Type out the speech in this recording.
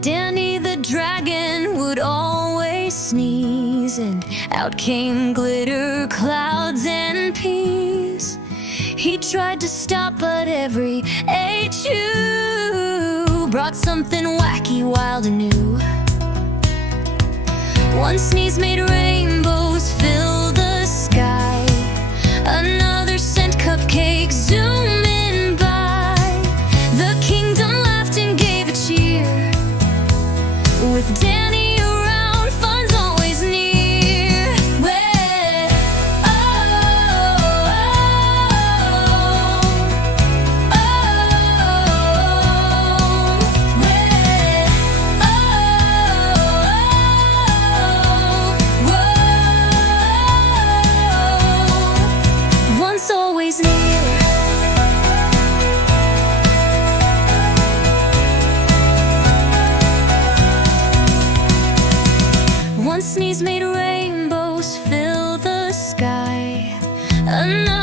Danny the dragon would always sneeze, and out came glitter clouds and peas. He tried to stop, but every HU brought something wacky, wild and new. One sneeze made rainbows fill the sky. Another sent cupcakes zooming by. The kingdom laughed and gave a cheer. With Danny around, fun's always near. Well, oh, oh, oh, well, oh, whoa. One's always near. One sneeze made rainbows fill the sky. Another